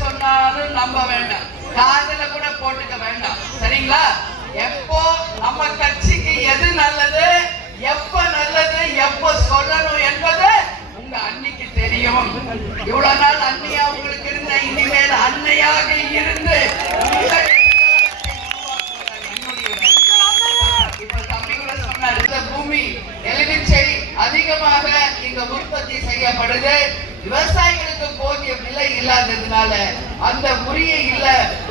சொன்னாலும் நம்ப வேண்டாம், காதல கூட போட்டுக்க வேண்டாம். சரிங்களா? எப்போ நம்ம கட்சிக்கு எது நல்லது, எப்ப நல்லது, எப்ப சொல்லணும் என்பது உங்க அன்னைக்கு தெரியும். இவ்வளவு நாள் அன்னையா உங்களுக்கு இருந்த, இனிமேல் அன்னையாக இருந்து பூமி எலுமிச்சை அதிகமாக இங்க உற்பத்தி செய்யப்படுது. விவசாயிகளுக்கு போதிய விலை இல்லாததுனால அந்த உரிய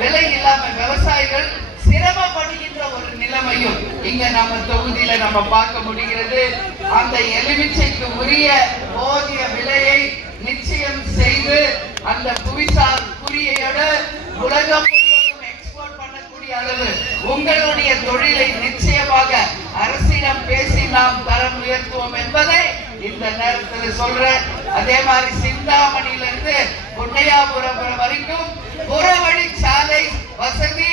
விலை இல்லாம விவசாயிகள் சிரமப்படுகின்ற ஒரு நிலைமையும் இங்க நம்ம தொகுதியில நம்ம பார்க்க முடிகிறது. அந்த எலுமிச்சைக்கு உரிய போதிய விலையை நிச்சயம் செய்து அந்த புவிசார் குறியோடு உலகம் முழுவதும் எக்ஸ்போர்ட் பண்ணக்கூடிய அளவு உங்களுடைய தொழிலை நிச்சயமாக அரசிடம் பேசி நாம் தரம் உயர்த்துவோம் என்பதை இந்த நேரத்தில் சொல்றேன். அதே மாதிரி சிந்தாமணியில இருந்து பொன்னையாபுரம் வரைக்கும் புறவழி சாலை வசதி,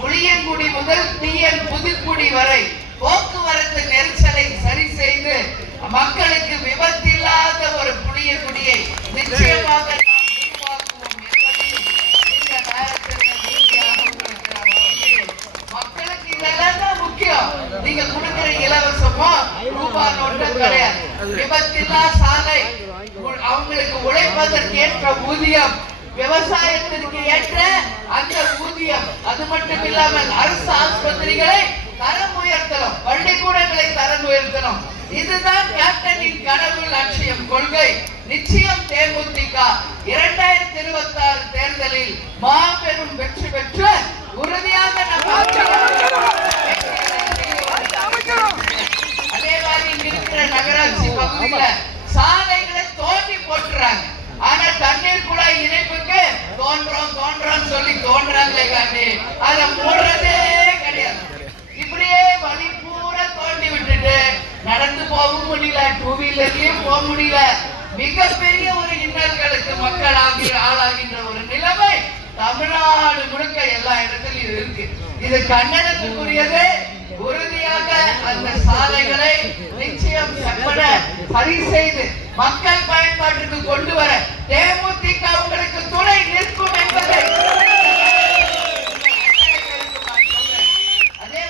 புளியங்குடி முதல் டிஎன் புதுக்குடி வரை போக்குவரத்து நெரிசலை சரி செய்து மக்களுக்கு விபத்தில்லாத ஒரு புளியங்குடியை நிச்சயமாக நாம் உருவாக்குவோம் என்பதையும் இந்த நேரத்தில் உறுதியாக உங்களுக்கு மக்களுக்கு இதெல்லாம் தான் முக்கியம். நீங்க கொடுக்கிற இலவசமோ ரூபாய் நோட்டு கிடையாது. விபத்தில்லா சாலை, அவங்களுக்கு உழைப்பதற்கு ஏற்ற ஊதியம், விவசாயத்திற்கு ஏற்ற அந்த ஊதியம், அது மட்டும் இல்லாமல் அரசு ஆஸ்பத்திரிகளை தரம் உயர்த்தணும், பள்ளிக்கூடங்களை தரம் உயர்த்தணும். இதுதான் கேப்டனின் கனவு லட்சியம் கொள்கை. நிச்சயம் தேமுதிக 2026 தேர்தலில் மாபெரும் வெற்றி பெற்று உறுதியாக அதே மாதிரி இருக்கிற நகராட்சி பகுதியில சாலைகளை தோண்டி போட்டுறாங்க. ஆனா தண்ணீர் குழாய் இணைப்புக்கு தோன்றோம் சொல்லி தோன்றாங்களே காட்டி அதை மூடுறதே கிடையாது. இப்படியே வழி பூரா தோண்டி விட்டுட்டு நடந்து போகவும் முடியல, டூ வீலர்லயும் போக முடியல. மிகப்பெரிய ஒரு இன்னல்களுக்கு மக்கள் ஆளாகின்ற ஒரு நிலைமை தமிழ்நாடு முழுக்க எல்லா இடத்திலும் இருக்கு. இது கண்டனத்துக்குரியது. உறுதியாக அந்த சாலைகளை நிச்சயம் சரி செய்து மக்கள் பயன்பாட்டுக்கு கொண்டு வர